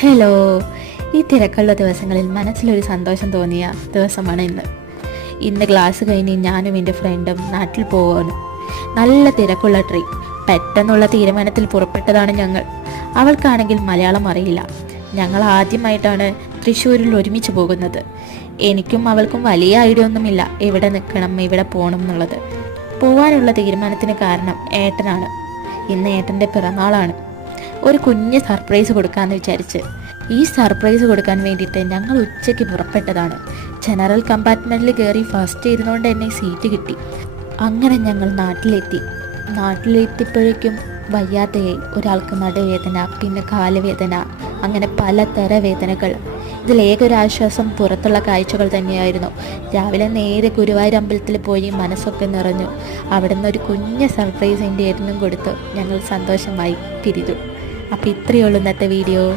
Hello. ഈ തിരക്കുള്ള ദിവസങ്ങളിൽ മനസ്സിലൊരു സന്തോഷം തോന്നിയ ദിവസമാണ് ഇന്ന് ക്ലാസ് കഴിഞ്ഞ് ഞാനും എൻ്റെ ഫ്രണ്ടും നാട്ടിൽ പോവാണ്. നല്ല തിരക്കുള്ള ട്രെയിൻ. പെട്ടെന്നുള്ള തീരുമാനത്തിൽ പുറപ്പെട്ടതാണ് ഞങ്ങൾ. അവൾക്കാണെങ്കിൽ മലയാളം അറിയില്ല. ഞങ്ങൾ ആദ്യമായിട്ടാണ് തൃശ്ശൂരിൽ ഒരുമിച്ച് പോകുന്നത്. എനിക്കും അവൾക്കും വലിയ ഐഡിയ ഒന്നുമില്ല എവിടെ നിൽക്കണം എവിടെ പോകണം എന്നുള്ളത്. പോവാനുള്ള തീരുമാനത്തിന് കാരണം ഏട്ടനാണ്. ഇന്ന് ഏട്ടൻ്റെ പിറന്നാളാണ്. ഒരു കുഞ്ഞ് സർപ്രൈസ് കൊടുക്കാമെന്ന് വിചാരിച്ച് ഈ സർപ്രൈസ് കൊടുക്കാൻ വേണ്ടിയിട്ട് ഞങ്ങൾ ഉച്ചയ്ക്ക് പുറപ്പെട്ടതാണ്. ജനറൽ കമ്പാർട്ട്മെൻറ്റിൽ കയറി ഫസ്റ്റ് ഇരുന്നുകൊണ്ട് തന്നെ സീറ്റ് കിട്ടി. അങ്ങനെ ഞങ്ങൾ നാട്ടിലെത്തിയപ്പോഴേക്കും വയ്യാത്തയായി. ഒരാൾക്ക് നടുവേദന, പിന്നെ കാലുവേദന, അങ്ങനെ പലതര വേദനകൾ. ഇതിലേകൊരാശ്വാസം പുറത്തുള്ള കാഴ്ചകൾ തന്നെയായിരുന്നു. രാവിലെ നേരെ ഗുരുവായൂർ അമ്പലത്തിൽ പോയി മനസ്സൊക്കെ നിറഞ്ഞു. അവിടെ നിന്ന് ഒരു കുഞ്ഞ് സർപ്രൈസ് എൻ്റെ ഏട്ടനും കൊടുത്തു. ഞങ്ങൾ സന്തോഷമായി പിരിതു. അപ്പോൾ ഇത്രയേ ഉള്ളൂ ഇന്നത്തെ വീഡിയോ.